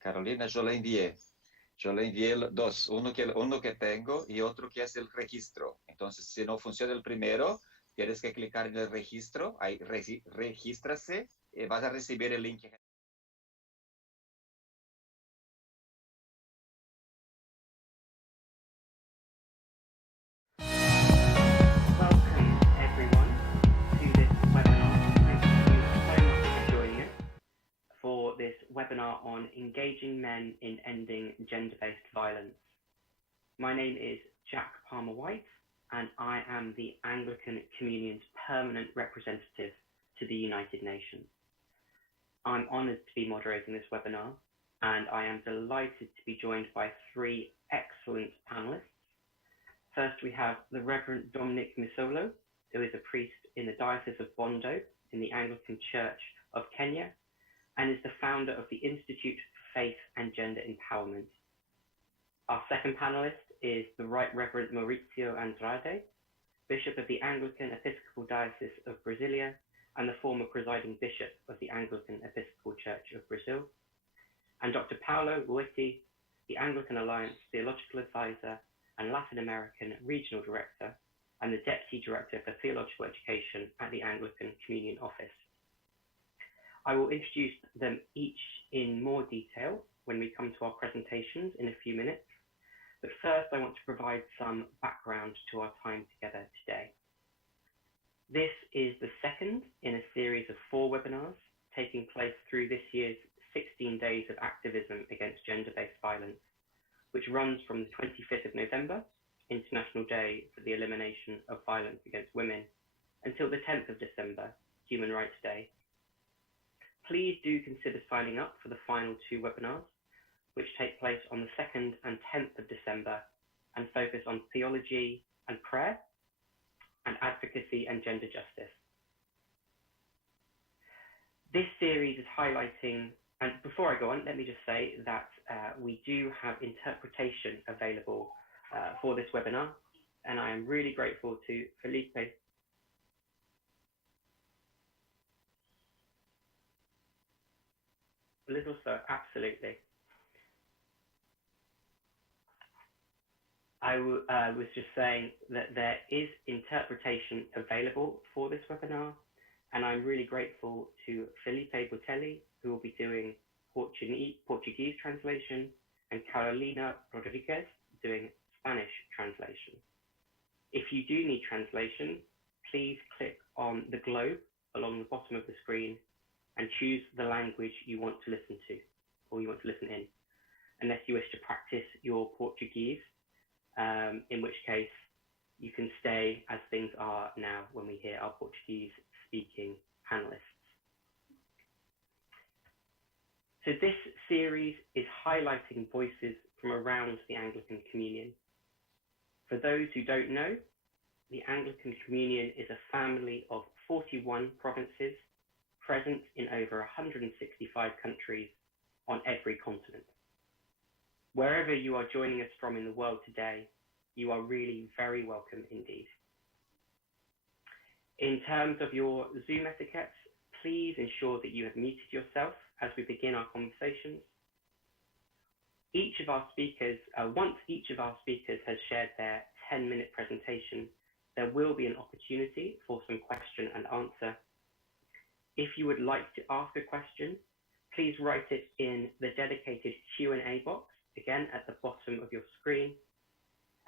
Carolina, yo le envié dos, uno que tengo y otro que es el registro. Entonces, si no funciona el primero, tienes que clicar en el registro, ahí regístrase y vas a recibir el link. Welcome everyone to this webinar. Thank you so much for joining us for this webinar on engaging men in ending gender-based violence. My name is Jack Palmer-White and I am the Anglican Communion's permanent representative to the United Nations. I'm honoured to be moderating this webinar and I am delighted to be joined by three excellent panellists. First, we have the Reverend Dominic Misolo, who is a priest in the Diocese of Bondo in the Anglican Church of Kenya and is the founder of the Institute for Faith and Gender Empowerment. Our second panelist is the Right Reverend Mauricio Andrade, Bishop of the Anglican Episcopal Diocese of Brasilia and the former presiding bishop of the Anglican Episcopal Church of Brazil, and Dr. Paulo Ueti, the Anglican Alliance Theological Advisor and Latin American Regional Director and the Deputy Director for Theological Education at the Anglican Communion Office. I will introduce them each in more detail when we come to our presentations in a few minutes, but first I want to provide some background to our time together today. This is the second in a series of 4 webinars taking place through this year's 16 Days of Activism Against Gender-Based Violence, which runs from the 25th of November, International Day for the Elimination of Violence Against Women, until the 10th of December, Human Rights Day. Please do consider signing up for the final 2 webinars, which take place on the 2nd and 10th of December and focus on theology and prayer and advocacy and gender justice. This series is highlighting, and before I go on, let me just say that we do have interpretation available for this webinar, and I am really grateful to Felipe. A little so, absolutely. I was just saying that there is interpretation available for this webinar, and I'm really grateful to Felipe Botelli, who will be doing Portuguese translation, and Carolina Rodriguez doing Spanish translation. If you do need translation, please click on the globe along the bottom of the screen and choose the language you want to listen to, or you want to listen in, unless you wish to practice your Portuguese, in which case you can stay as things are now when we hear our Portuguese speaking panelists. So this series is highlighting voices from around the Anglican Communion. For those who don't know, the Anglican Communion is a family of 41 provinces present in over 165 countries on every continent. Wherever you are joining us from in the world today, you are really very welcome indeed. In terms of your Zoom etiquette, please ensure that you have muted yourself as we begin our conversations. Each of our speakers, once each of our speakers has shared their 10-minute presentation, there will be an opportunity for some question and answer. If you would like to ask a question, please write it in the dedicated Q&A box, again at the bottom of your screen,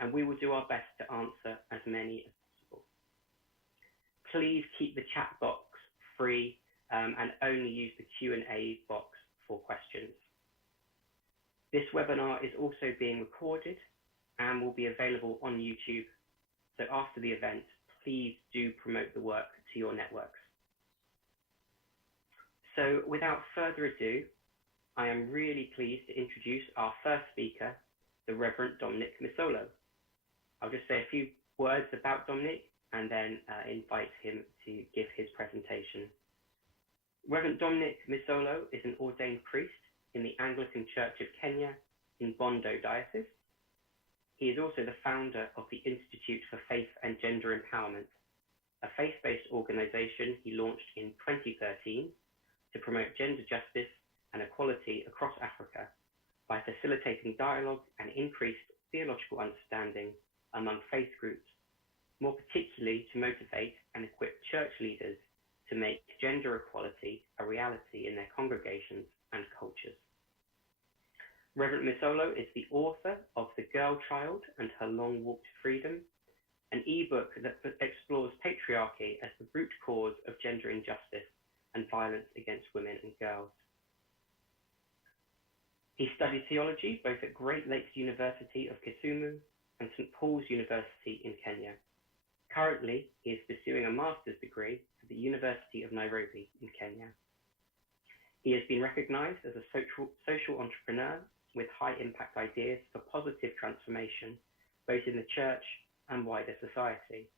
and we will do our best to answer as many as possible. Please keep the chat box free and only use the Q&A box for questions. This webinar is also being recorded and will be available on YouTube. So after the event, please do promote the work to your networks. So without further ado, I am really pleased to introduce our first speaker, the Reverend Dominic Misolo. I'll just say a few words about Dominic and then invite him to give his presentation. Reverend Dominic Misolo is an ordained priest in the Anglican Church of Kenya in Bondo Diocese. He is also the founder of the Institute for Faith and Gender Empowerment, a faith-based organization he launched in 2013 to promote gender justice and equality across Africa by facilitating dialogue and increased theological understanding among faith groups, more particularly to motivate and equip church leaders to make gender equality a reality in their congregations and cultures. Reverend Misolo is the author of The Girl Child and Her Long Walk to Freedom, an e-book that explores patriarchy as the root cause of gender injustice and violence against women and girls. He studied theology both at Great Lakes University of Kisumu and St. Paul's University in Kenya. Currently, he is pursuing a master's degree at the University of Nairobi in Kenya. He has been recognized as a social entrepreneur with high-impact ideas for positive transformation, both in the church and wider society.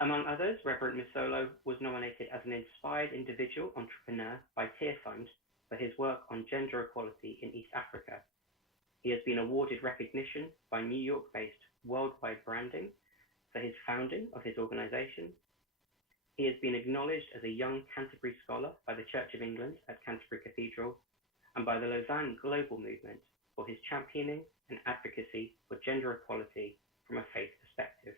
Among others, Reverend Misolo was nominated as an Inspired Individual Entrepreneur by Tearfund for his work on gender equality in East Africa. He has been awarded recognition by New York-based Worldwide Branding for his founding of his organization. He has been acknowledged as a Young Canterbury Scholar by the Church of England at Canterbury Cathedral and by the Lausanne Global Movement for his championing and advocacy for gender equality from a faith perspective.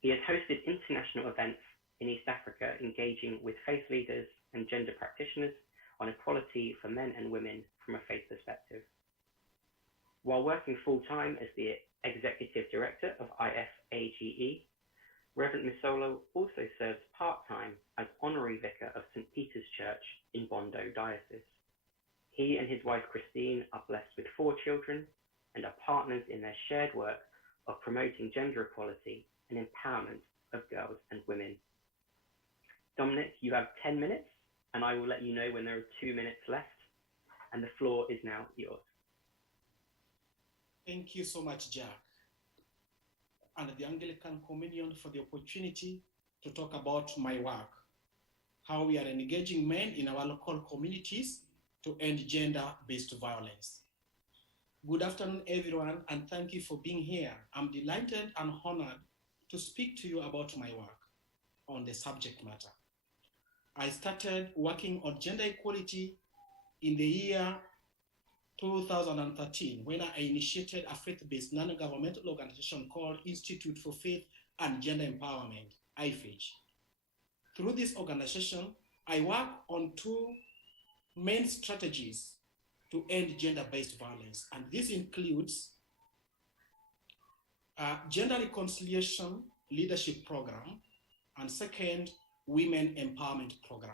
He has hosted international events in East Africa engaging with faith leaders and gender practitioners on equality for men and women from a faith perspective. While working full-time as the Executive Director of IFAGE, Reverend Misolo also serves part-time as Honorary Vicar of St. Peter's Church in Bondo Diocese. He and his wife Christine are blessed with 4 children and are partners in their shared work of promoting gender equality and empowerment of girls and women. Dominic, you have 10 minutes, and I will let you know when there are 2 minutes left, and the floor is now yours. Thank you so much, Jack, and the Anglican Communion for the opportunity to talk about my work, how we are engaging men in our local communities to end gender-based violence. Good afternoon, everyone, and thank you for being here. I'm delighted and honored to speak to you about my work on the subject matter. I started working on gender equality in the year 2013 when I initiated a faith-based non-governmental organization called Institute for Faith and Gender Empowerment, IFAGE. Through this organization, I work on 2 main strategies to end gender-based violence, and this includes a gender reconciliation leadership program, and second, women empowerment program.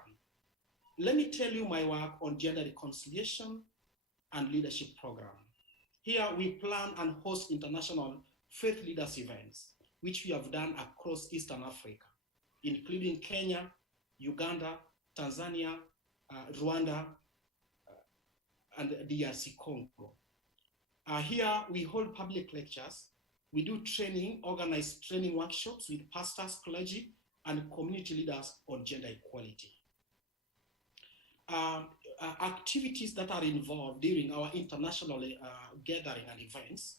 Let me tell you my work on gender reconciliation and leadership program. Here we plan and host international faith leaders events, which we have done across Eastern Africa, including Kenya, Uganda, Tanzania, Rwanda, and DRC Congo. Here we hold public lectures. We do training, organize training workshops with pastors, clergy, and community leaders on gender equality. Activities that are involved during our international gathering and events,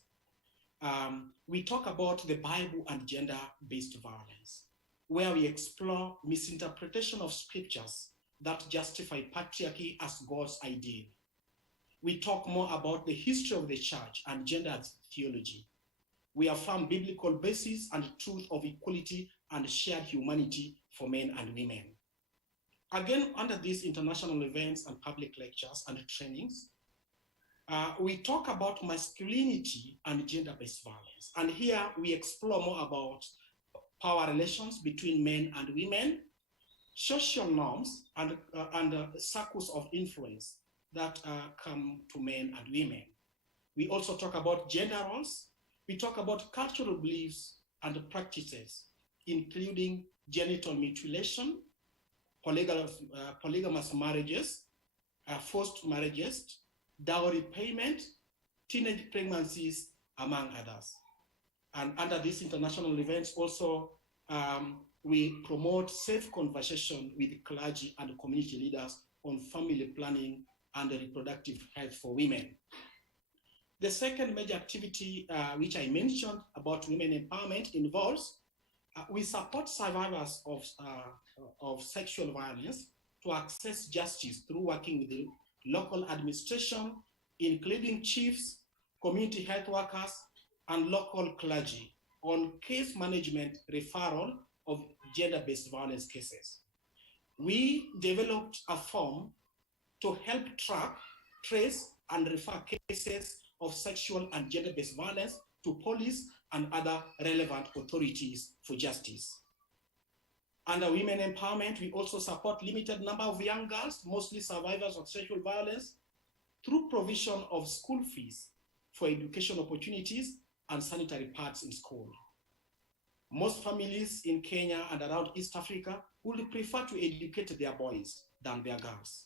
we talk about the Bible and gender-based violence, where we explore misinterpretation of scriptures that justify patriarchy as God's ideal. We talk more about the history of the church and gender theology. We affirm biblical basis and truth of equality and shared humanity for men and women. Again, under these international events and public lectures and trainings, we talk about masculinity and gender-based violence. And here we explore more about power relations between men and women, social norms, and circles of influence that come to men and women. We also talk about gender roles. We talk about cultural beliefs and practices, including genital mutilation, polygamous marriages, forced marriages, dowry payment, teenage pregnancies, among others. And under these international events also, we promote safe conversation with clergy and community leaders on family planning and reproductive health for women. The second major activity which I mentioned about women empowerment involves we support survivors of sexual violence to access justice through working with the local administration, including chiefs, community health workers, and local clergy on case management referral of gender-based violence cases. We developed a form to help track, trace, and refer cases of sexual and gender-based violence to police and other relevant authorities for justice. Under women empowerment, we also support limited number of young girls, mostly survivors of sexual violence, through provision of school fees for education opportunities and sanitary pads in school. Most families in Kenya and around East Africa would prefer to educate their boys than their girls.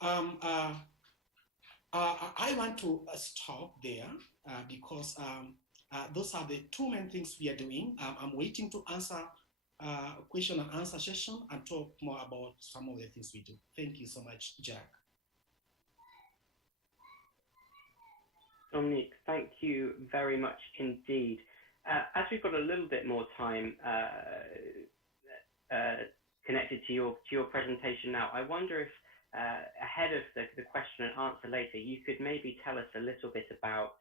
I want to stop there because those are the two main things we are doing. I'm waiting to answer question and answer session and talk more about some of the things we do. Thank you so much, Jack. Dominic, thank you very much indeed. As we've got a little bit more time connected to your presentation now, I wonder if ahead of the question and answer later, you could maybe tell us a little bit about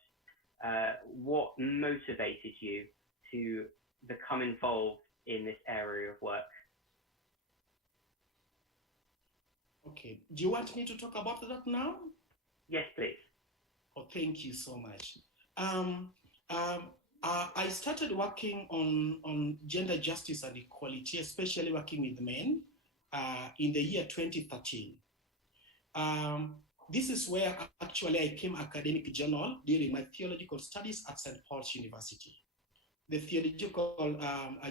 what motivated you to become involved in this area of work. Okay, do you want me to talk about that now? Yes, please. Oh, thank you so much. I started working on gender justice and equality, especially working with men, in the year 2013. This is where actually I came academic journal during my theological studies at St. Paul's University. The theological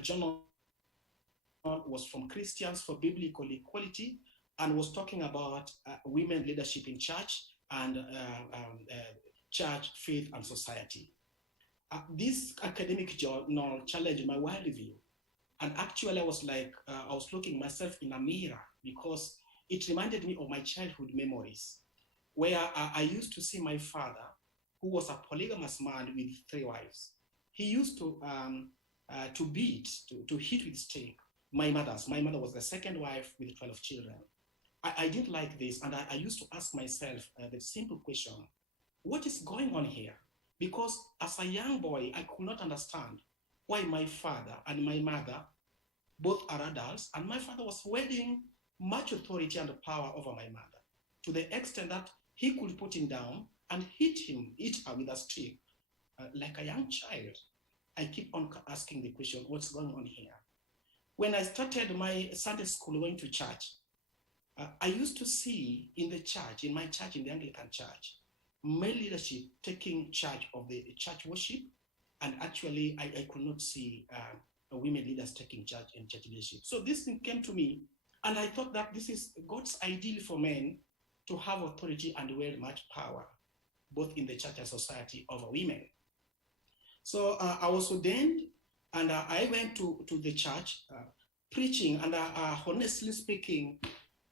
journal was from Christians for Biblical Equality and was talking about women leadership in church and church, faith, and society. This academic journal challenged my worldview. And actually I was like, I was looking myself in a mirror because it reminded me of my childhood memories where I used to see my father, who was a polygamous man with 3 wives. He used to beat, to hit with stick my mother. My mother was the second wife with 12 children. I didn't like this, and I used to ask myself the simple question, what is going on here? Because as a young boy, I could not understand why my father and my mother both are adults, and my father was wielding much authority and power over my mother, to the extent that he could put him down and hit her with a stick like a young child. I keep on asking the question, what's going on here? When I started my Sunday school going to church, I used to see in the church, in my church, in the Anglican church, male leadership taking charge of the church worship, and actually I could not see women leaders taking charge in church leadership. So this thing came to me, and I thought that this is God's ideal for men to have authority and wield much power, both in the church and society, over women. So I was ordained, and I went to the church preaching, and honestly speaking,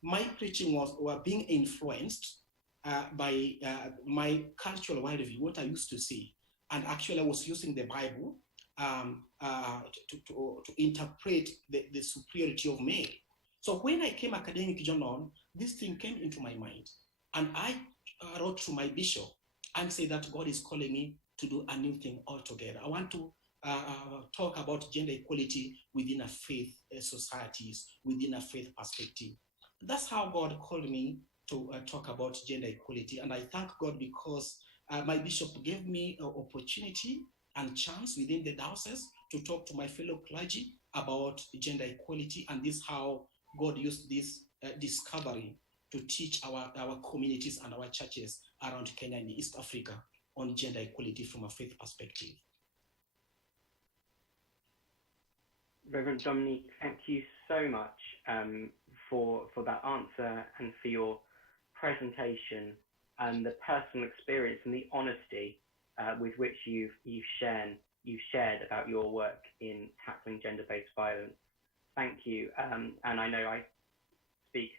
my preaching was being influenced by my cultural worldview, what I used to see. And actually I was using the Bible to interpret the superiority of male. So when I came academic journal, this thing came into my mind. And I wrote to my bishop and said that God is calling me to do a new thing altogether. I want to talk about gender equality within a faith societies, within a faith perspective. That's how God called me to talk about gender equality. And I thank God because my bishop gave me an opportunity and chance within the diocese to talk to my fellow clergy about gender equality. And this is how God used this discovery to teach our communities and our churches around Kenya and East Africa on gender equality from a faith perspective. Reverend Dominic, thank you so much for that answer and for your presentation and the personal experience and the honesty with which you've shared about your work in tackling gender-based violence. Thank you, and I know I speak,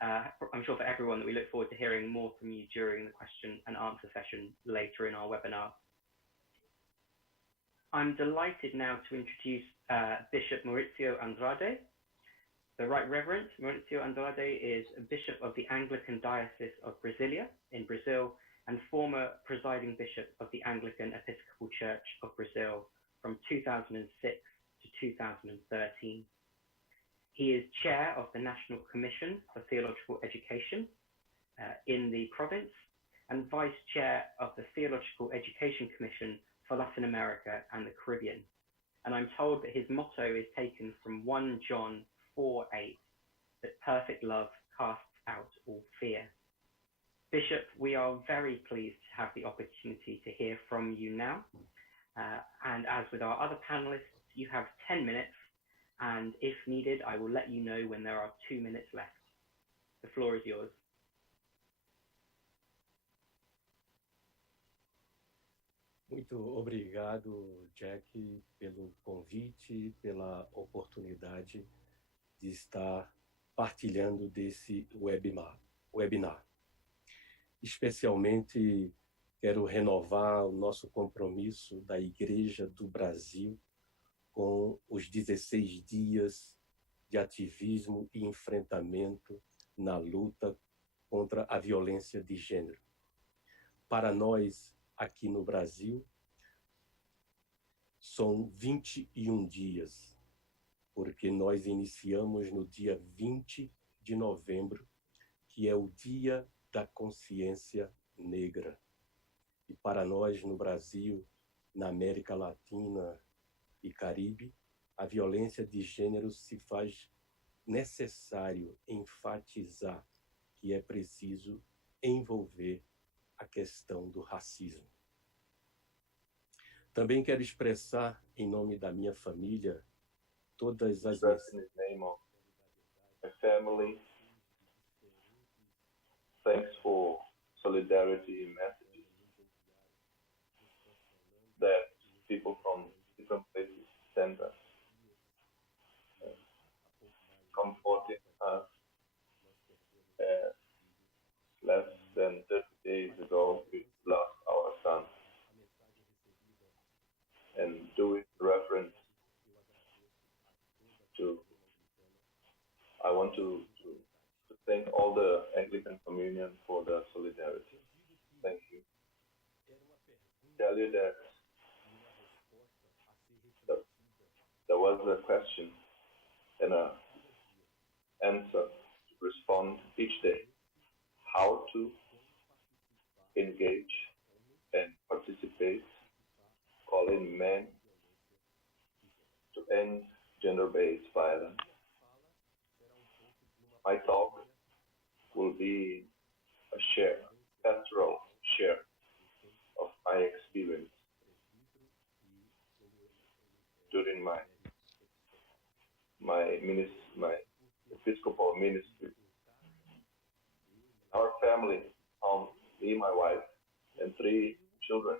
I'm sure for everyone, that we look forward to hearing more from you during the question and answer session later in our webinar. I'm delighted now to introduce Bishop Maurizio Andrade. The Right Reverend Mauricio Andrade is Bishop of the Anglican Diocese of Brasilia in Brazil and former presiding bishop of the Anglican Episcopal Church of Brazil from 2006 to 2013. He is chair of the National Commission for Theological Education in the province and vice chair of the Theological Education Commission for Latin America and the Caribbean. And I'm told that his motto is taken from 1 John 4:8, that perfect love casts out all fear. Bishop, we are very pleased to have the opportunity to hear from you now. And as with our other panelists, you have 10 minutes, and if needed, I will let you know when there are 2 minutes left. The floor is yours. Muito obrigado, Jack, pelo convite, pela oportunidade de estar partilhando desse webinar. Especialmente, quero renovar o nosso compromisso da Igreja do Brasil com os 16 dias de ativismo e enfrentamento na luta contra a violência de gênero. Para nós, aqui no Brasil, são 21 dias, porque nós iniciamos no dia 20 de novembro, que é o Dia da Consciência Negra. E para nós, no Brasil, na América Latina e Caribe, a violência de gênero se faz necessário enfatizar que é preciso envolver a questão do racismo. Também quero expressar, em nome da minha família, todas as my family. Thanks for solidarity messages that people from different places send us, comforting us. Less than 30 days ago, we lost our son. And doing reference to, I want to thank all the Anglican Communion for the solidarity. Thank you. Tell you that there was a question and an answer to respond each day. How to engage and participate, calling men to end gender-based violence. My talk will be a pastoral share of my experience during my Episcopal ministry. Our family, me, my wife, and 3 children.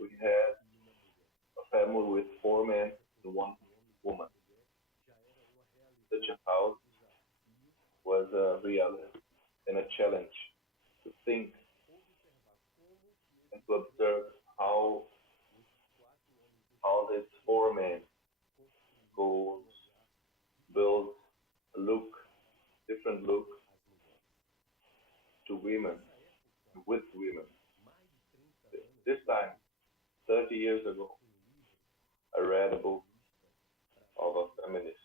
We had a family with 4 men and 1 woman. Such a house was a reality and a challenge to think and to observe how these 4 men could build a different look to women, with women. This time, 30 years ago, I read a book of a feminist,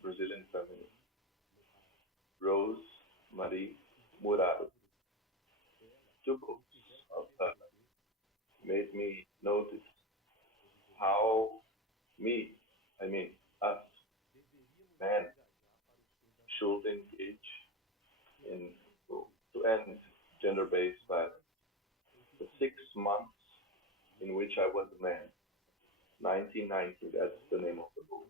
Brazilian feminist, Rose Marie Murado. 2 books of her made me notice how us, men, should engage to end gender-based violence. The 6 months in which I was a man, 1990, that's the name of the book.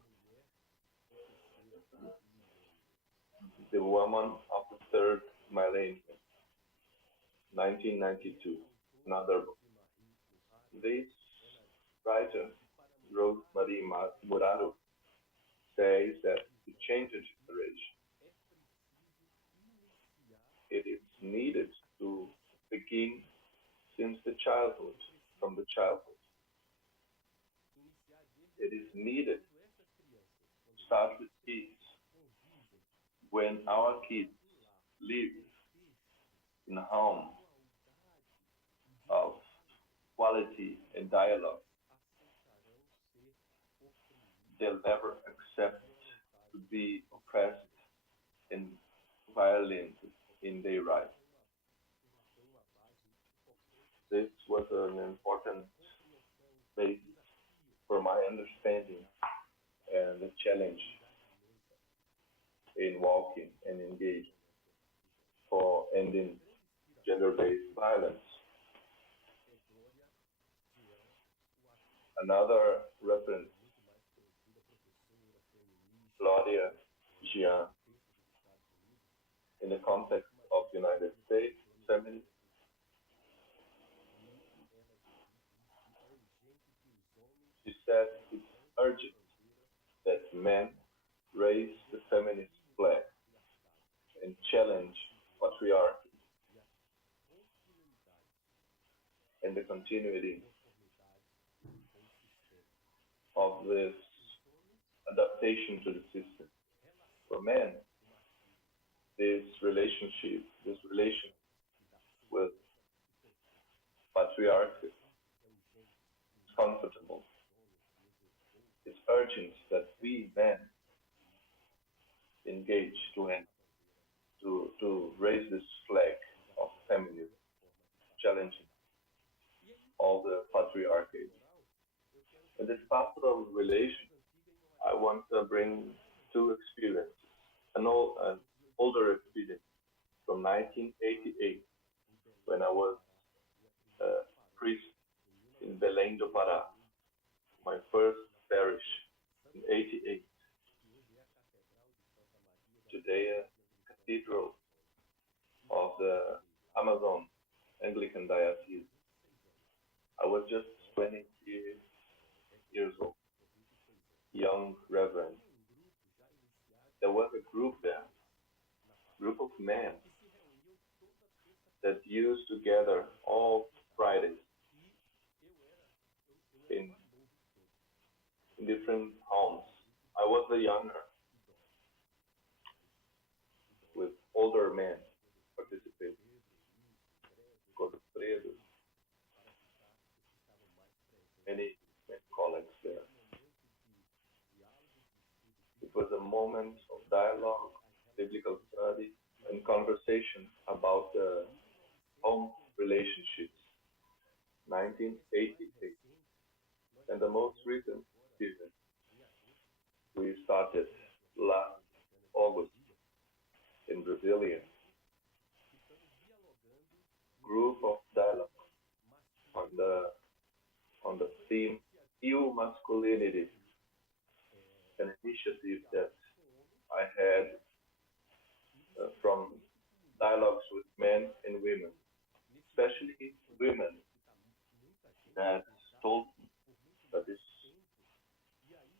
The woman of the 3rd millennium, 1992, another book. This writer, Rose Marie Murado, says that to change a generation, it is needed to begin since the childhood, from the childhood. It is needed to start with kids, when our kids live in a home of quality and dialogue, they'll never accept to be oppressed and violent in their life. This was an important basis for my understanding and the challenge in walking and engaging for ending gender-based violence. Another reference, Claudia Jean, in the context of United States feminists, she said it's urgent that men raise the feminist flag and challenge patriarchy and the continuity of this adaptation to the system. For men, this relation with patriarchy is comfortable. It's urgent that we men engage to raise this flag of feminism, challenging all the patriarchy. In this pastoral relation, I want to bring two experiences. An older experience from 1988, when I was a priest in Belém do Pará, my first parish in 88. Today, a cathedral of the Amazon Anglican Diocese. I was just 20 years old, young Reverend. There was a group there, group of men that used to gather all Fridays in different homes. I was the younger, with older men participating. Many colleagues there. It was a moment of dialogue, biblical study, and conversation about the home relationships. 1988. And the most recent season we started last August in Brazilian group of dialogue on the theme EU masculinity, an initiative that I had from dialogues with men and women, especially women that told me that this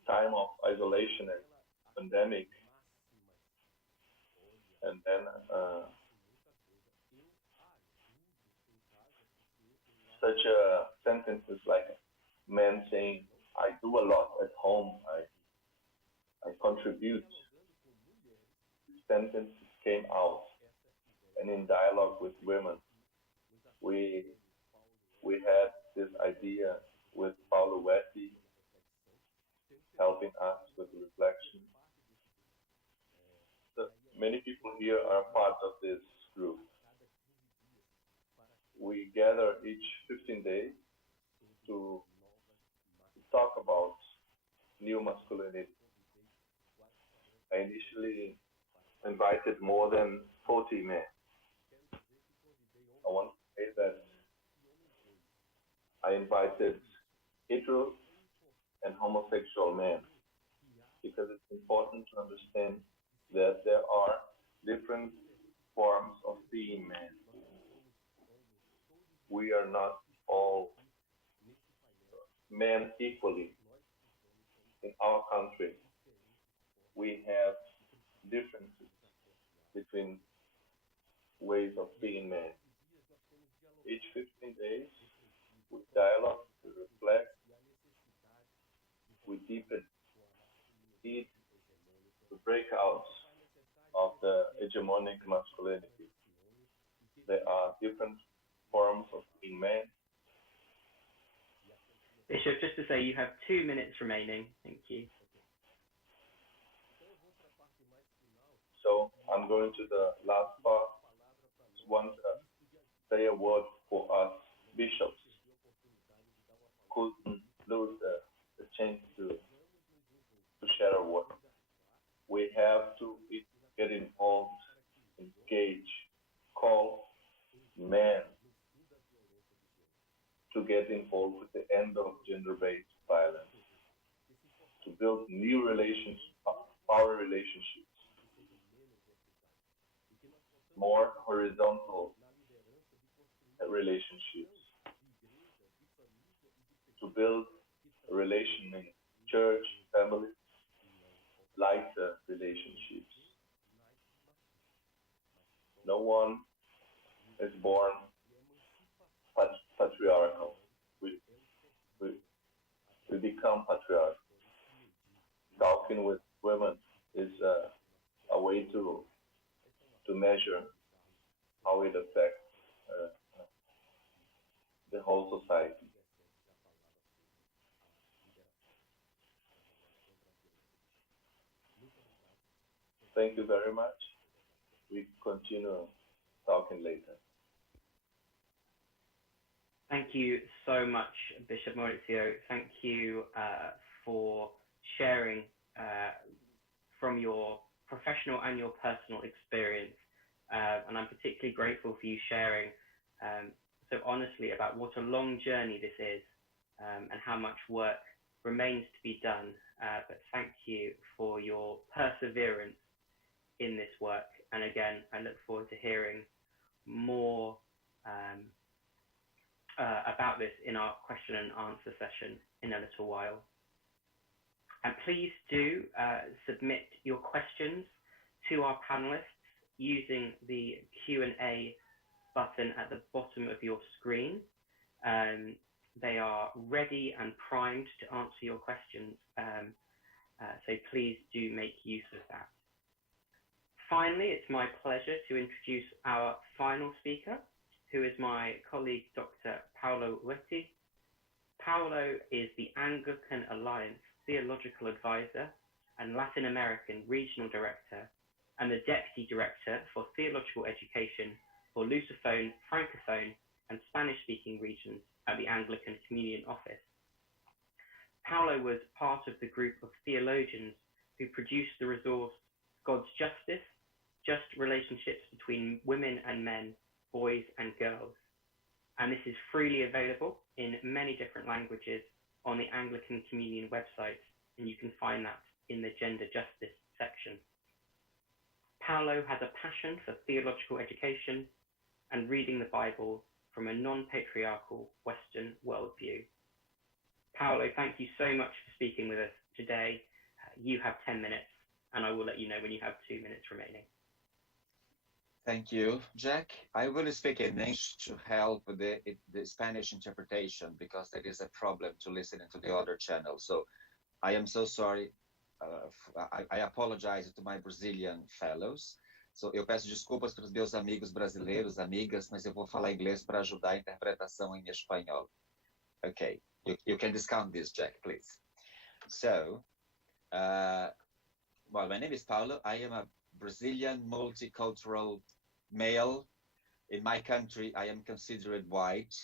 time of isolation and pandemic, and then such sentences like men saying, I do a lot at home, I contribute. These sentences came out, and in dialogue with women, we had this idea with Paulo Ueti helping us with reflection. So many people here are part of this group. We gather each 15 days to talk about new masculinity. I initially invited more than 40 men. I want to say that I invited hetero and homosexual men because it's important to understand that there are different forms of being men. We are not all men equally. In our country, we have differences between ways of being men. Each 15 days, we dialogue, we reflect, we deepen, need to breakouts of the hegemonic masculinity. There are different forms of being men. Bishop, just to say you have 2 minutes remaining. Thank you. So I'm going to the last part. Just want to say a word for us bishops. Couldn't lose the chance to share a word. We have to get involved, engage, call men to get involved with the end of gender-based violence, to build new relations, power relationships, more horizontal relationships, to build a relation in church, family, lighter relationships. No one is born patriarchal. We become patriarchal. Talking with women is a way to measure how it affects the whole society. Thank you very much. We continue talking later. Thank you so much, Bishop Maurizio. Thank you for sharing from your professional and your personal experience. And I'm particularly grateful for you sharing so honestly about what a long journey this is and how much work remains to be done. But thank you for your perseverance in this work. And again, I look forward to hearing more about this in our question and answer session in a little while. And please do submit your questions to our panelists using the Q&A button at the bottom of your screen. They are ready and primed to answer your questions, so please do make use of that. Finally, it's my pleasure to introduce our final speaker, who is my colleague, Dr. Paulo Ueti. Paolo is the Anglican Alliance Theological Advisor and Latin American Regional Director and the Deputy Director for Theological Education for Lusophone, Francophone, and Spanish-speaking regions at the Anglican Communion Office. Paolo was part of the group of theologians who produced the resource God's Justice, Just Relationships Between Women and Men, Boys and Girls. And this is freely available in many different languages on the Anglican Communion website, and you can find that in the Gender Justice section. Paolo has a passion for theological education and reading the Bible from a non-patriarchal Western worldview. Paolo, thank you so much for speaking with us today. You have 10 minutes, and I will let you know when you have 2 minutes remaining. Thank you, Jack. I will speak in English to help the Spanish interpretation because there is a problem to listen to the other channel. So I am so sorry. I apologize to my Brazilian fellows. So eu peço desculpas para os meus amigos brasileiros, amigas, mas eu vou falar inglês para ajudar a interpretação em espanhol. Okay, you can discount this, Jack, please. So, well, my name is Paulo. I am a Brazilian multicultural male. In my country, I am considered white.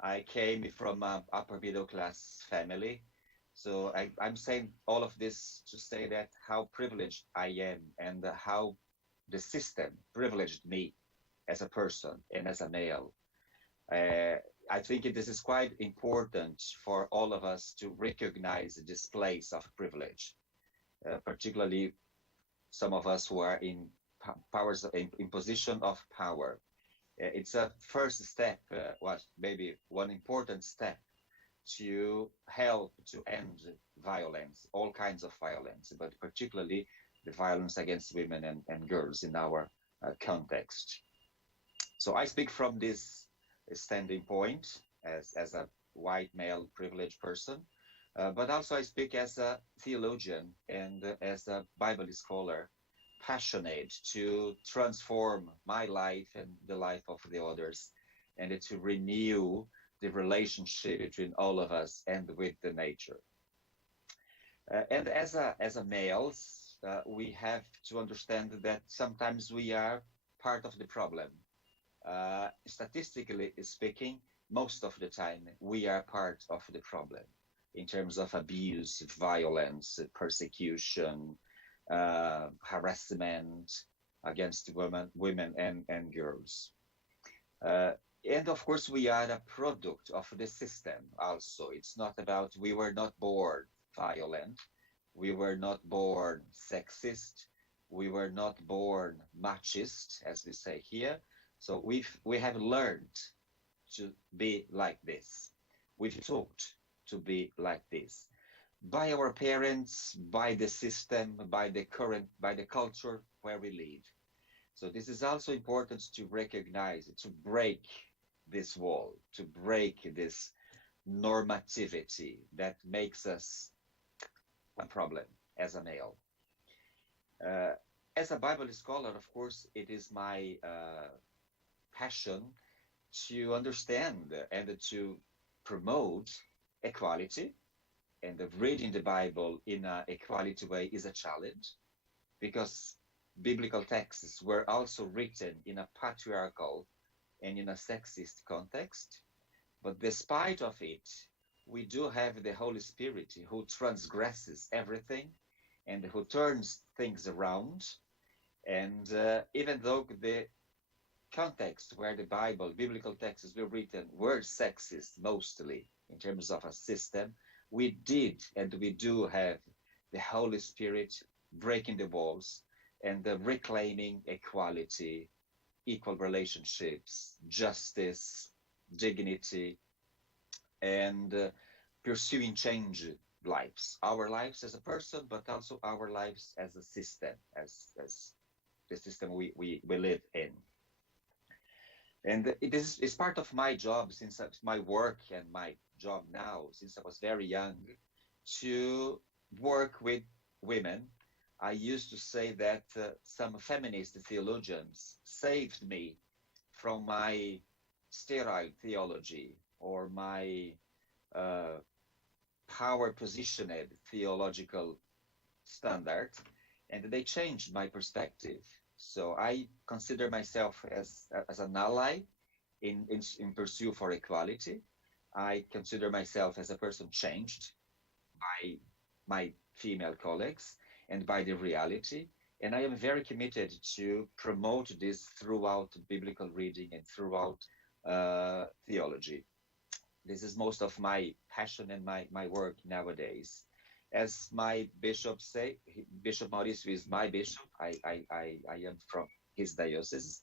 I came from an upper middle class family. So I'm saying all of this to say that how privileged I am and how the system privileged me as a person and as a male. I think this is quite important for all of us to recognize this place of privilege, particularly some of us who are in position of power. It's a first step, maybe one important step to help to end violence, all kinds of violence, but particularly the violence against women and girls in our context. So I speak from this standing point as a white male privileged person. But also I speak as a theologian and as a Bible scholar, passionate to transform my life and the life of the others, and to renew the relationship between all of us and with the nature. And as a males, we have to understand that sometimes we are part of the problem. Statistically speaking, most of the time we are part of the problem in terms of abuse, violence, persecution, harassment against women and girls. And of course, we are a product of the system also. It's not about, we were not born violent, we were not born sexist, we were not born machist, as we say here. So we have learned to be like this. We've taught to be like this by our parents, by the system, by the culture where we live. So this is also important to recognize, to break this wall, to break this normativity that makes us a problem as a male. As a Bible scholar, of course, it is my passion to understand and to promote equality, and reading the Bible in an equality way is a challenge, because biblical texts were also written in a patriarchal and in a sexist context. But despite of it, we do have the Holy Spirit who transgresses everything and who turns things around. And even though the context where the biblical texts were written were sexist mostly in terms of a system, we did and we do have the Holy Spirit breaking the walls and reclaiming equality, equal relationships, justice, dignity, and pursuing change lives, our lives as a person, but also our lives as a system, as the system we live in. And it is part of my job, since my work and my job now, since I was very young, to work with women. I used to say that some feminist theologians saved me from my sterile theology or my power positioned theological standard, and they changed my perspective. So I consider myself as an ally in pursuit for equality. I consider myself as a person changed by my female colleagues and by the reality. And I am very committed to promote this throughout biblical reading and throughout theology. This is most of my passion and my work nowadays. As my bishop say, Bishop Maurizio is my bishop. I am from his diocese.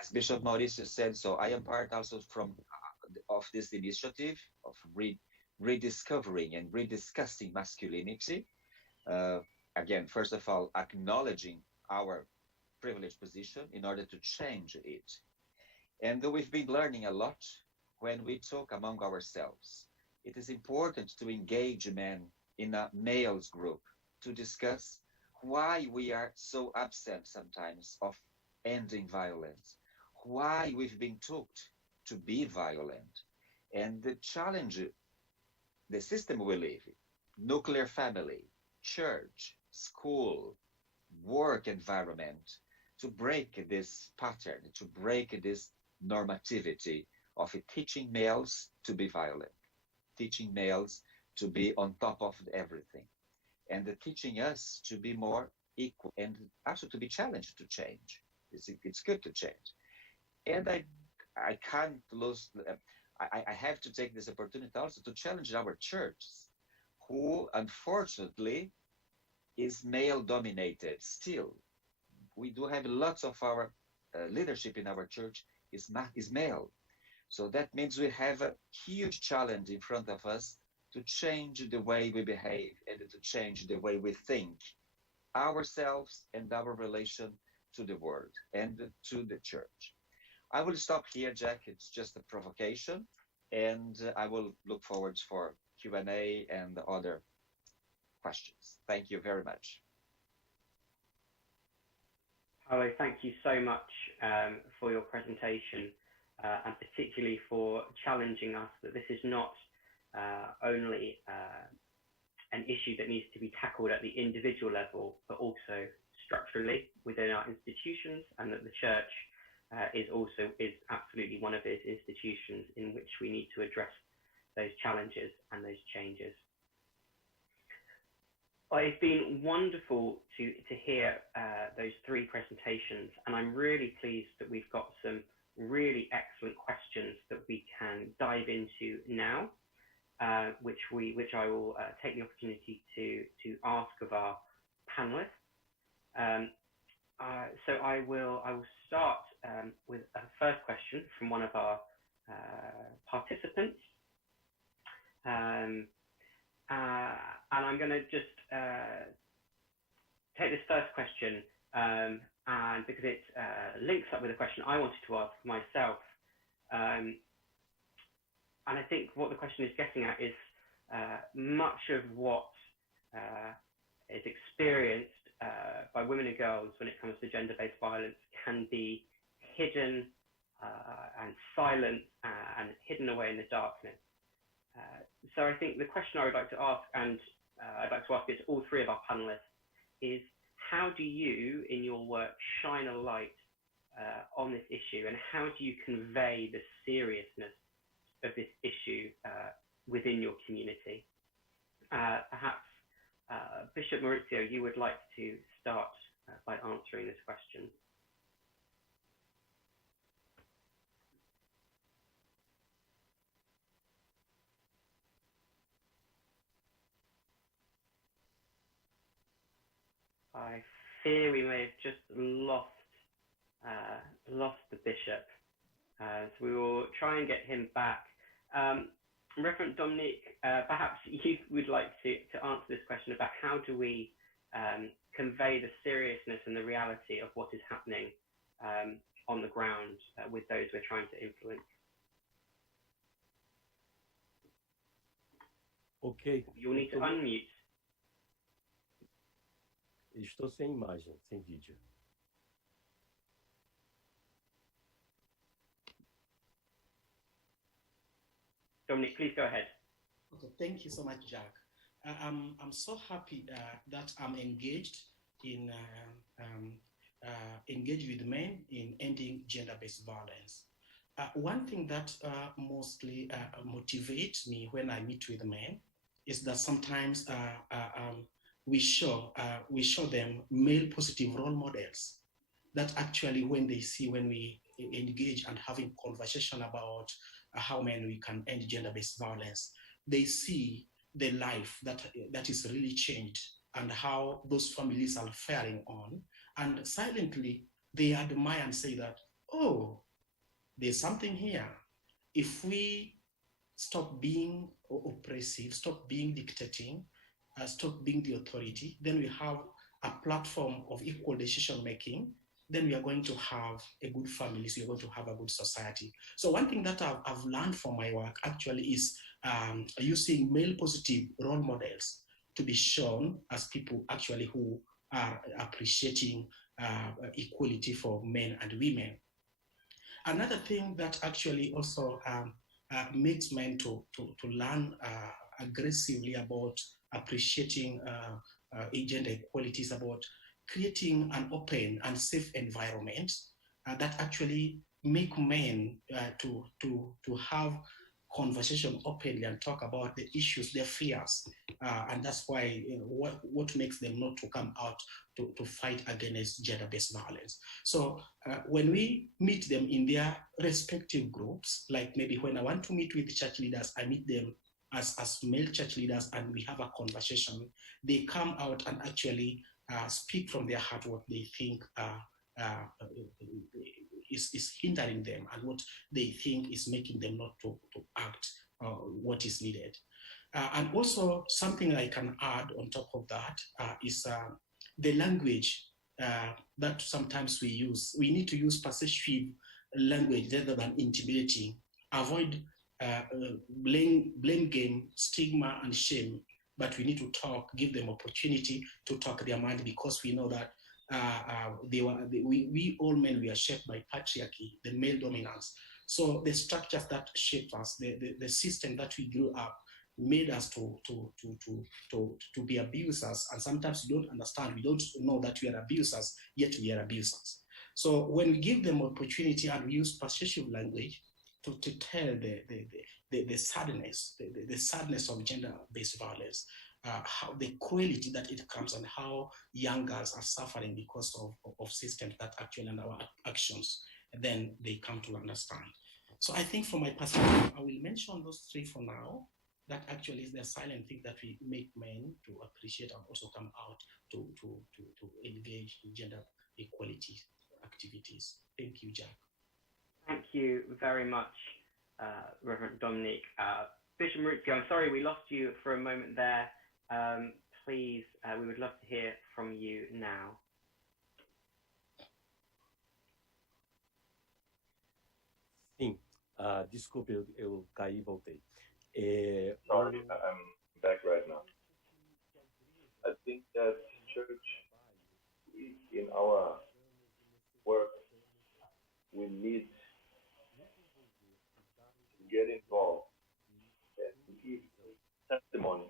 As Bishop Mauricio said, so I am part also of this initiative of rediscovering and rediscussing masculinity. Again, first of all, acknowledging our privileged position in order to change it. And we've been learning a lot when we talk among ourselves. It is important to engage men in a males group to discuss why we are so absent sometimes of ending violence, why we've been taught to be violent, and the challenge the system we live in, nuclear family, church, school, work environment, to break this pattern, to break this normativity of teaching males to be violent, teaching males to be on top of everything, and teaching us to be more equal and also to be challenged to change. It's good to change. And I can't lose, I have to take this opportunity also to challenge our churches, who unfortunately is male dominated still. We do have lots of our leadership in our church is male. So that means we have a huge challenge in front of us to change the way we behave and to change the way we think ourselves and our relation to the world and to the church. I will stop here, Jack. It's just a provocation, and I will look forward for Q&A and other questions. Thank you very much. Paolo, thank you so much for your presentation and particularly for challenging us that this is not only an issue that needs to be tackled at the individual level, but also structurally within our institutions, and that the church is absolutely one of those institutions in which we need to address those challenges and those changes. It's been wonderful to hear those three presentations, and I'm really pleased that we've got some really excellent questions that we can dive into now, which I will take the opportunity to ask of our panelists. So I will start with a first question from one of our participants. And I'm going to just take this first question, and because it links up with a question I wanted to ask myself. And I think what the question is getting at is much of what is experienced by women and girls when it comes to gender-based violence can be hidden and silent and hidden away in the darkness. So I think the question I would like to ask, and I'd like to ask it to all three of our panelists, is how do you, in your work, shine a light on this issue, and how do you convey the seriousness of this issue within your community? Perhaps Bishop Maurizio, you would like to start by answering this question. I fear we may have just lost the bishop, so we will try and get him back. Reverend Dominic, perhaps you would like to answer this question about how do we convey the seriousness and the reality of what is happening on the ground with those we're trying to influence. Ok. You'll need to unmute. Estou sem imagem, sem vídeo. Dominic, please go ahead. Okay, thank you so much, Jack. I'm so happy that I'm engaged with men in ending gender-based violence. One thing that mostly motivates me when I meet with men is that sometimes we show them male positive role models that actually when we engage and having conversation about how we can end gender-based violence, they see the life that is really changed and how those families are faring on, and silently they admire and say that, oh, there's something here. If we stop being oppressive, stop being dictating, stop being the authority, then we have a platform of equal decision making, then we are going to have a good family, so you're going to have a good society. So one thing that I've learned from my work actually is using male positive role models to be shown as people actually who are appreciating equality for men and women. Another thing that actually also makes men to learn aggressively about appreciating gender equality is about creating an open and safe environment that actually make men to have conversation openly and talk about the issues, their fears, and that's why what makes them not to come out to fight against gender-based violence. So when we meet them in their respective groups, like maybe when I want to meet with church leaders, I meet them as male church leaders and we have a conversation. They come out and actually speak from their heart what they think is hindering them and what they think is making them not to act what is needed. And also something I can add on top of that is the language that sometimes we use. We need to use persuasive language rather than intimidating. Avoid blame game, stigma, and shame. But we need to talk, give them opportunity to talk their mind, because we know that we all men, we are shaped by patriarchy, the male dominance. So the structures that shaped us, the system that we grew up, made us to be abusers. And sometimes we don't understand, we don't know that we are abusers, yet we are abusers. So when we give them opportunity and we use persuasive language to tell the sadness, the sadness of gender-based violence, how the cruelty that it comes, and how young girls are suffering because of systems that actually and our actions, then they come to understand. So I think from my perspective, I will mention those three for now. That actually is the silent thing that we make men to appreciate and also come out to engage in gender equality activities. Thank you, Jack. Thank you very much, Reverend Dominic. Bishop Maurizio, I'm sorry we lost you for a moment there. Please, we would love to hear from you now. Sim, desculpe, eu caí e voltei. Sorry, I'm back right now. I think that church, in our work, we need to get involved and give testimony.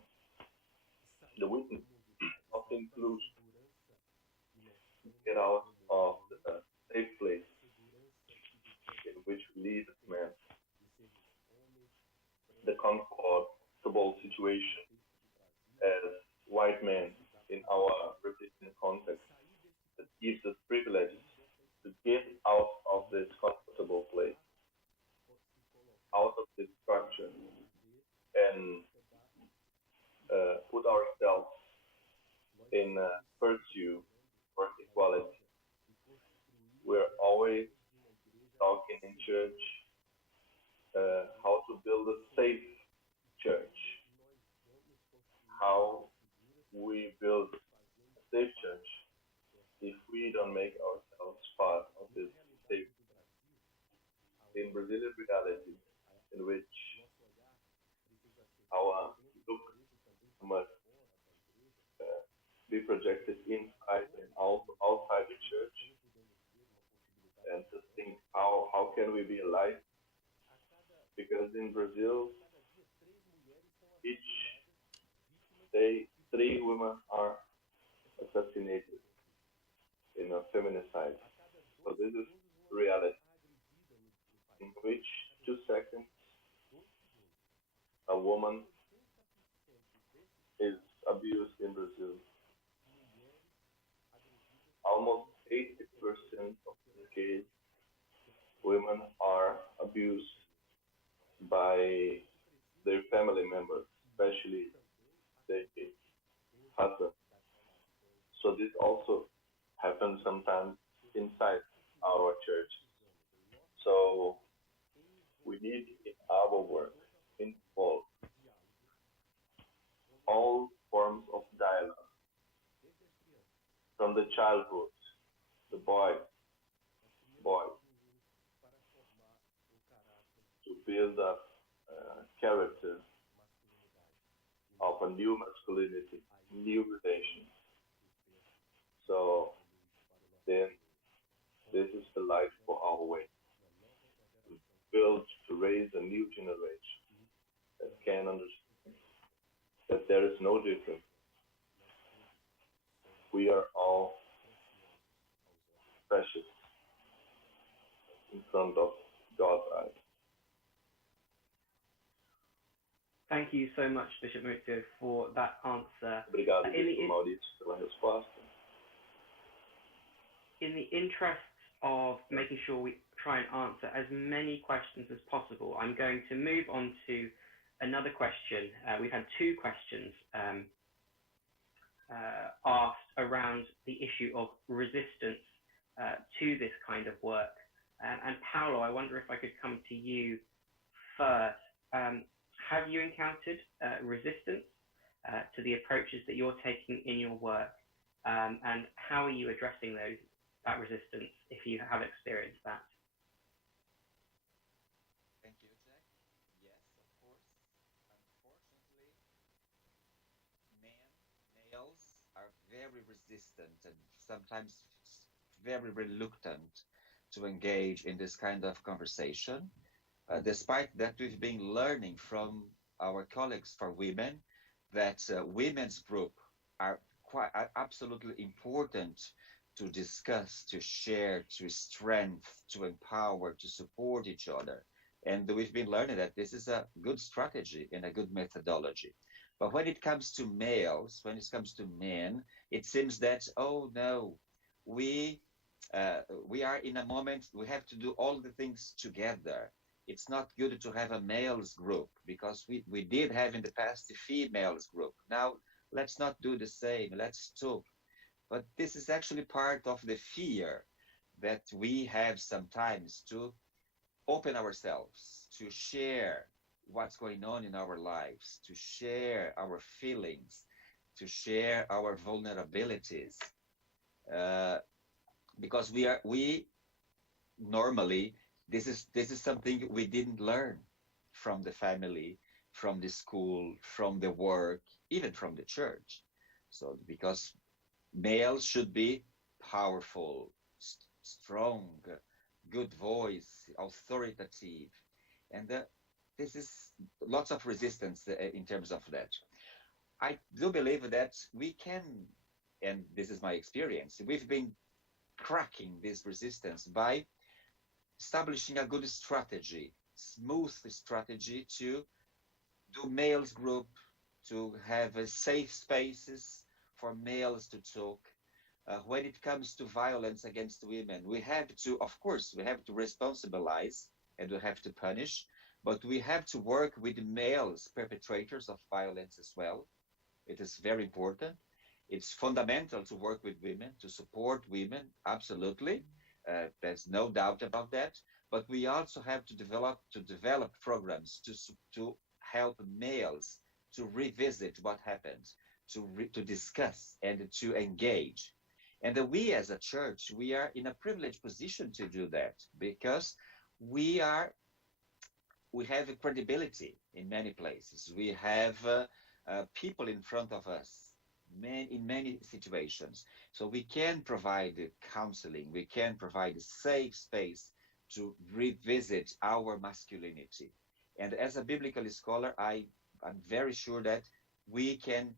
The witness of inclusion, get out of the safe place in which we lead men, the comfortable situation as white men in our religion context that gives us privileges to get out of this comfortable place, out of this structure, and put ourselves in pursuit for equality. We're always talking in church how to build a safe church, how we build a safe church if we don't make ourselves part of this safe. In Brazilian reality, in which our look must be projected inside and also outside the church, and to think how can we be alive? Because in Brazil, each day 3 women are assassinated in a feminicide. So this is reality, in which 2 seconds a woman is abused in Brazil. Almost 80% of the cases, women are abused by their family members, especially their husband. So this also happens sometimes inside our church. So we need in our work involve all forms of dialogue, from the childhood, the boys, to build up character of a new masculinity, new relations. So then this is the light for our way. To build, to raise a new generation that can understand that there is no difference. We are all precious in front of God's eyes. Thank you so much, Bishop Maurizio, for that answer. Obrigado, Bishop Maurizio, pela resposta. In the interest of making sure we try and answer as many questions as possible, I'm going to move on to another question. We've had 2 questions asked around the issue of resistance to this kind of work. And Paolo, I wonder if I could come to you first. Have you encountered resistance to the approaches that you're taking in your work? And how are you addressing that resistance, if you have experienced that? Thank you, Jack. Yes, very resistant and sometimes very reluctant to engage in this kind of conversation, despite that we've been learning from our colleagues for women that women's group are absolutely important to discuss, to share, to strengthen, to empower, to support each other. And we've been learning that this is a good strategy and a good methodology. But when it comes to males, when it comes to men, it seems that, oh no, we we are in a moment we have to do all the things together. It's not good to have a males group because we did have in the past the females group. Now let's not do the same. Let's talk. But this is actually part of the fear that we have sometimes to open ourselves, to share what's going on in our lives, to share our feelings, to share our vulnerabilities. Uh, because we normally this is something we didn't learn from the family, from the school, from the work, even from the church. So because males should be powerful, strong, good voice, authoritative, and this is lots of resistance in terms of that. I do believe that we can, and this is my experience, we've been cracking this resistance by establishing a good strategy, smooth strategy to do males group, to have safe spaces for males to talk. When it comes to violence against women, we have to, of course, we have to responsibilize and we have to punish, but we have to work with males, perpetrators of violence as well. It is very important. It's fundamental to work with women, to support women, absolutely. There's no doubt about that. But we also have to develop programs to help males to revisit what happened, to discuss and to engage. And we as a church, we are in a privileged position to do that because we have a credibility in many places. We have people in front of us in many situations. So we can provide counseling, we can provide a safe space to revisit our masculinity. And as a biblical scholar, I'm very sure that we can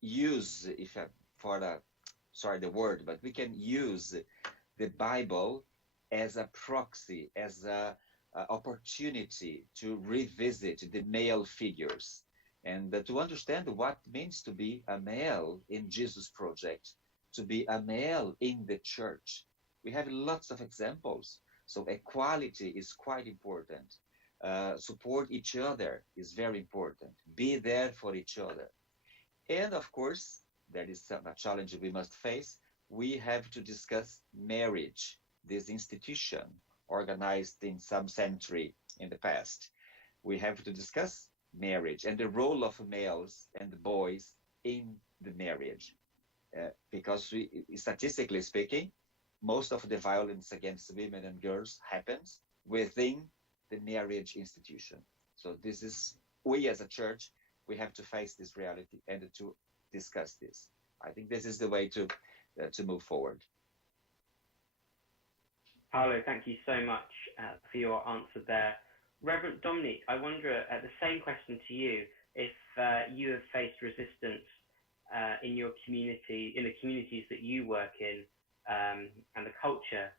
use, sorry the word, but we can use the Bible as a proxy, as a opportunity to revisit the male figures and to understand what it means to be a male in Jesus Project, to be a male in the church. We have lots of examples. So equality is quite important. Support each other is very important. Be there for each other. And of course, that is a challenge we must face. We have to discuss marriage, this institution organized in some century in the past. We have to discuss marriage and the role of males and boys in the marriage. Because statistically speaking, most of the violence against women and girls happens within the marriage institution. So this is, we as a church, we have to face this reality and to discuss this. I think this is the way to move forward. Paolo, thank you so much for your answer there. Reverend Dominic, I wonder, the same question to you, if you have faced resistance in your community, in the communities that you work in, and the culture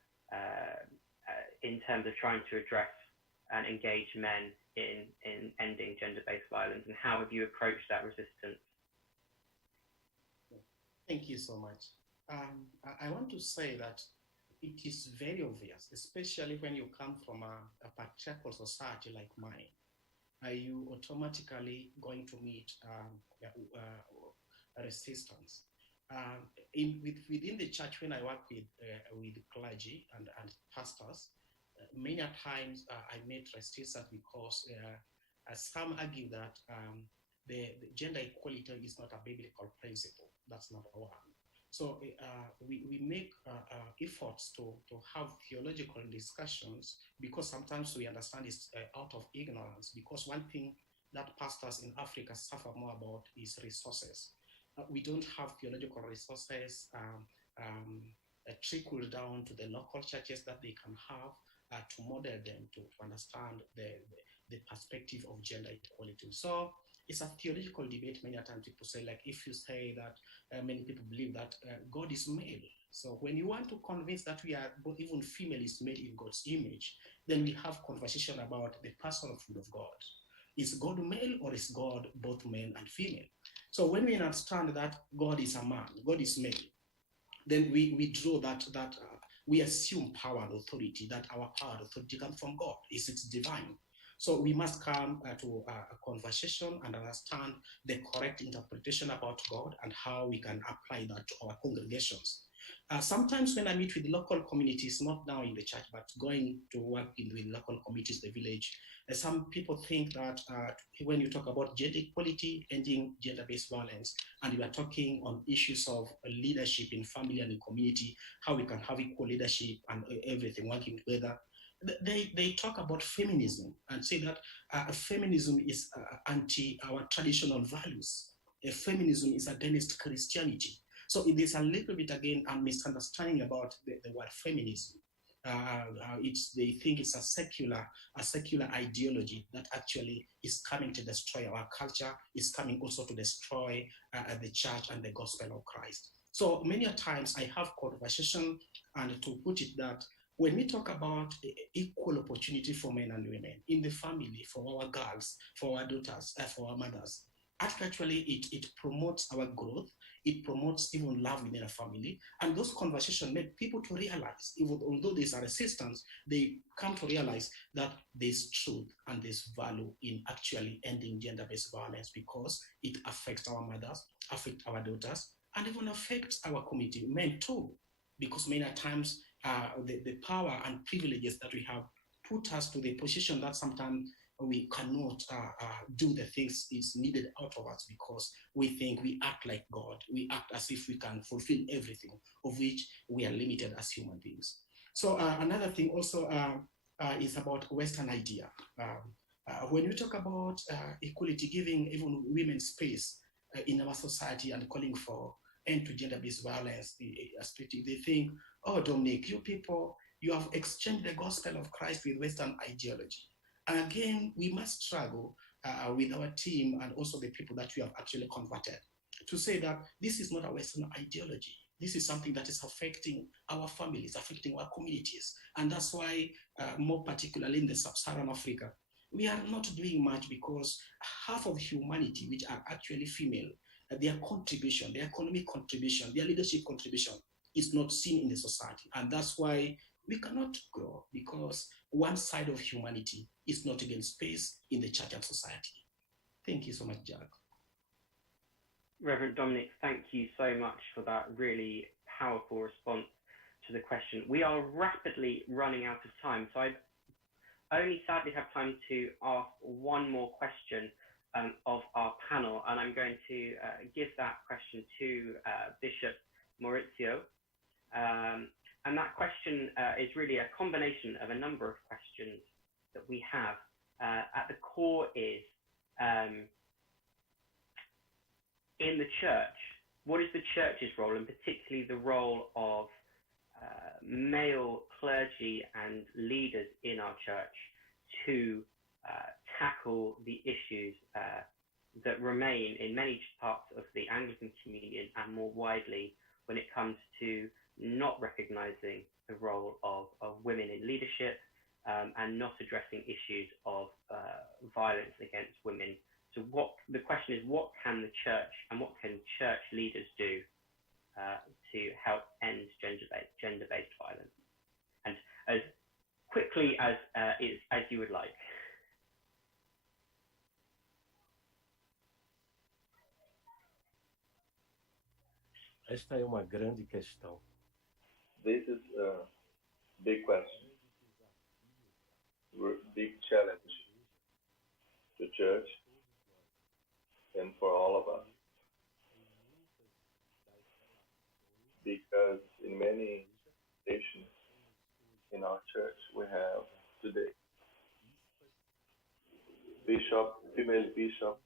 in terms of trying to address and engage men in ending gender-based violence, and how have you approached that resistance? Thank you so much. I want to say that it is very obvious, especially when you come from a patriarchal society like mine. Are you automatically going to meet resistance? Within the church, when I work with clergy and pastors, many times I met resistance because some argue that the gender equality is not a biblical principle. That's number one. So we make efforts to have theological discussions because sometimes we understand it's out of ignorance, because one thing that pastors in Africa suffer more about is resources. we don't have theological resources trickled down to the local churches that they can have to model them to understand the perspective of gender equality. So it's a theological debate. Many times people say, like, if you say that many people believe that God is male. So when you want to convince that we are, even female is made in God's image, then we have conversation about the personhood of God. Is God male or is God both male and female? So when we understand that God is a man, God is male, then we draw that we assume power and authority, that our power and authority come from God. It's divine. So we must come to a conversation and understand the correct interpretation about God and how we can apply that to our congregations. Sometimes when I meet with local communities, not now in the church, but going to work with local communities, the village, some people think that when you talk about gender equality, ending gender-based violence, and you are talking on issues of leadership in family and in community, how we can have equal leadership and everything working together, they talk about feminism and say that feminism is anti our traditional values. Feminism is against Christianity. So it is a little bit, again, a misunderstanding about the word feminism. They think it's a secular ideology that actually is coming to destroy our culture, is coming also to destroy the church and the gospel of Christ. So many times I have conversation, and to put it that when we talk about equal opportunity for men and women in the family, for our girls, for our daughters, for our mothers, actually it promotes our growth. It promotes even love within a family. And those conversations make people to realize, even although there's a resistance, they come to realize that there's truth and there's value in actually ending gender-based violence, because it affects our mothers, affects our daughters, and even affects our community, men too, because many times the power and privileges that we have put us to the position that sometimes we cannot do the things is needed out of us, because we think we act like God. We act as if we can fulfill everything, of which we are limited as human beings. So another thing also is about Western idea. When we talk about equality, giving even women space in our society and calling for end to gender-based violence, they think, oh, Dominic, you people, you have exchanged the gospel of Christ with Western ideology. And again, we must struggle with our team and also the people that we have actually converted to say that this is not a Western ideology. This is something that is affecting our families, affecting our communities. And that's why, more particularly in the sub-Saharan Africa, we are not doing much, because half of humanity, which are actually female, their contribution, their economic contribution, their leadership contribution is not seen in the society. And that's why we cannot grow, because one side of humanity is not given space in the church and society. Thank you so much, Jack. Reverend Dominic, thank you so much for that really powerful response to the question. We are rapidly running out of time, so I only sadly have time to ask one more question of our panel, and I'm going to give that question to Bishop Maurizio. And that question is really a combination of a number of questions that we have. At the core is, in the church, what is the church's role, and particularly the role of male clergy and leaders in our church to tackle the issues that remain in many parts of the Anglican Communion, and more widely when it comes to not recognizing the role of women in leadership and not addressing issues of violence against women. So the question is, what can the church and what can church leaders do to help end gender-based violence? And as quickly as you would like. Esta é uma grande questão. This is a big question, big challenge to church and for all of us. Because in many nations in our church, we have today female bishop,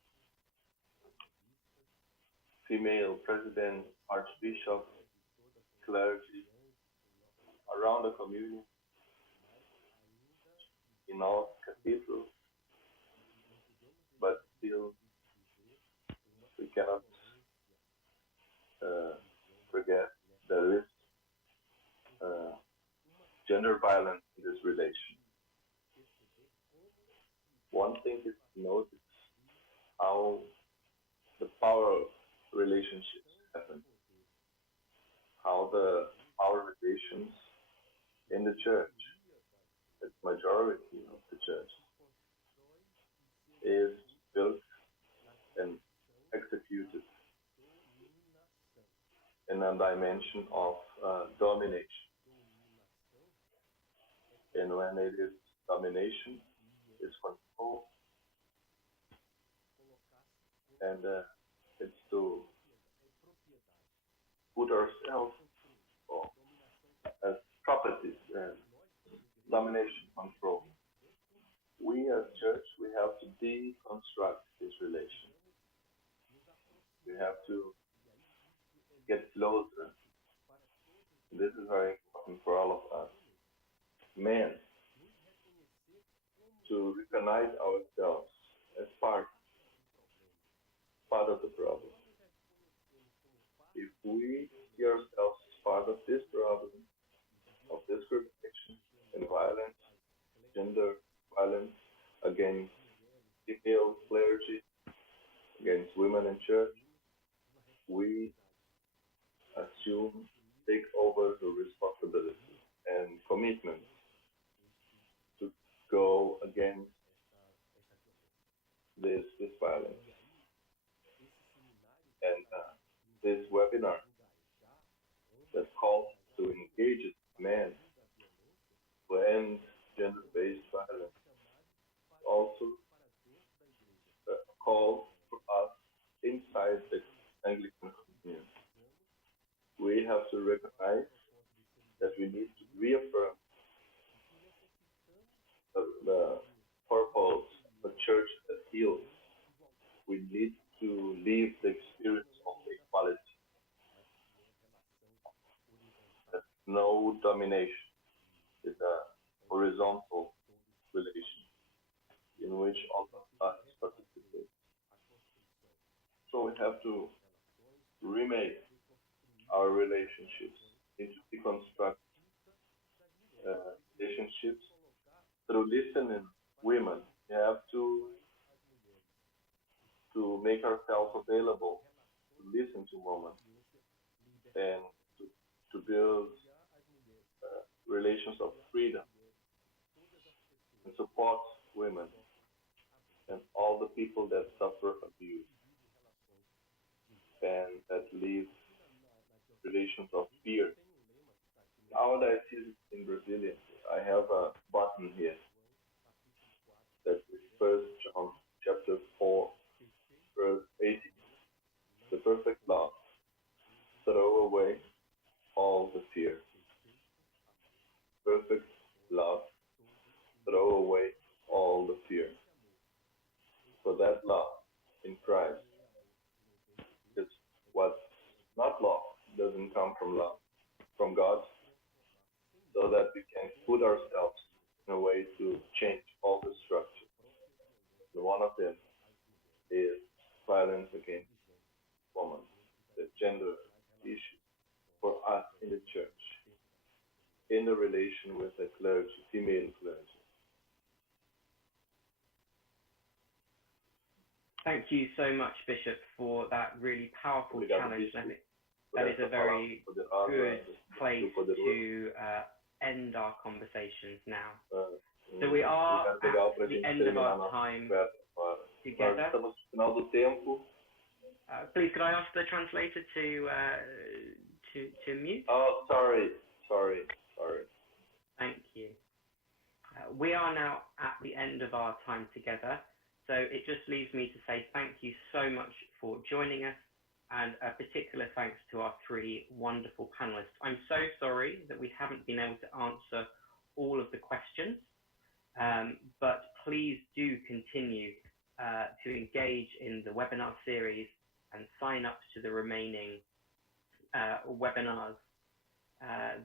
female president, archbishop, clergy around the community, in all cathedrals, but still we cannot forget there is gender violence in this relation. One thing is to notice how the power relationships happen, how the power relations in the church, the majority of the church, is built and executed in a dimension of domination. And when it is domination, it's control, and it's to put ourselves as properties and domination, control. We as church, we have to deconstruct this relation. We have to get closer. This is very important for all of us. Men, to recognize ourselves as part of the problem. If we see ourselves as part of this problem, of discrimination and violence, gender violence against female clergy, against women in church, we assume, take over the responsibility and commitment to go against this violence. And this webinar that calls to engage men to end gender-based violence also calls for us inside the Anglican Communion. We have to recognize that we need to reaffirm the purpose of a church that heals. We need to live the experience of equality. That no domination is a horizontal relation in which all of us participate. So we have to remake our relationships, into deconstruct relationships through listening. Women, we have to make ourselves available to listen to women and to build relations of freedom and support women and all the people that suffer abuse and that live relations of fear. Our diocese in Brazilian, I have a button here that is 1 John chapter 4, verse 18. The perfect love throw away all the fear. Perfect love throw away all the fear. For that love in Christ is what's not love, doesn't come from love, from God, so that we can put ourselves in a way to change all the structure. And one of them is violence against women, the gender issue for us in the church, in the relation with the clergy, female clergy. Thank you so much, Bishop, for that really powerful challenge. That is a very good place to end our conversations now. So we are at the end of our time together. Please, could I ask the translator to mute? Oh, sorry. Thank you. We are now at the end of our time together. So it just leaves me to say thank you so much for joining us, and a particular thanks to our three wonderful panelists. I'm so sorry that we haven't been able to answer all of the questions, but please do continue to engage in the webinar series and sign up to the remaining webinars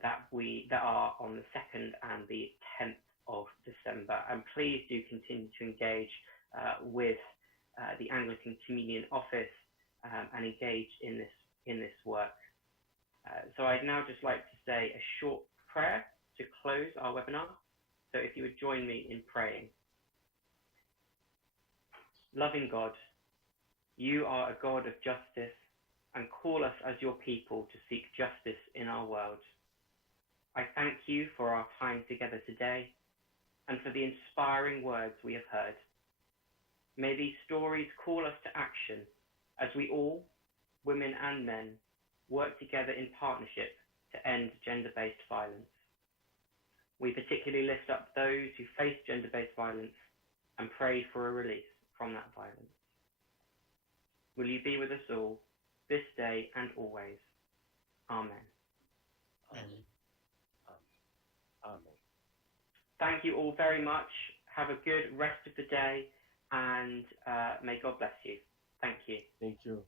that are on the 2nd and the 10th of December. And please do continue to engage with the Anglican Communion office and engage in this work. So I'd now just like to say a short prayer to close our webinar. So if you would join me in praying. Loving God, you are a God of justice and call us as your people to seek justice in our world. I thank you for our time together today and for the inspiring words we have heard. May these stories call us to action as we all, women and men, work together in partnership to end gender-based violence. We particularly lift up those who face gender-based violence and pray for a release from that violence. Will you be with us all this day and always? Amen. Amen. Amen. Thank you all very much. Have a good rest of the day, and may God bless you. Thank you. Thank you.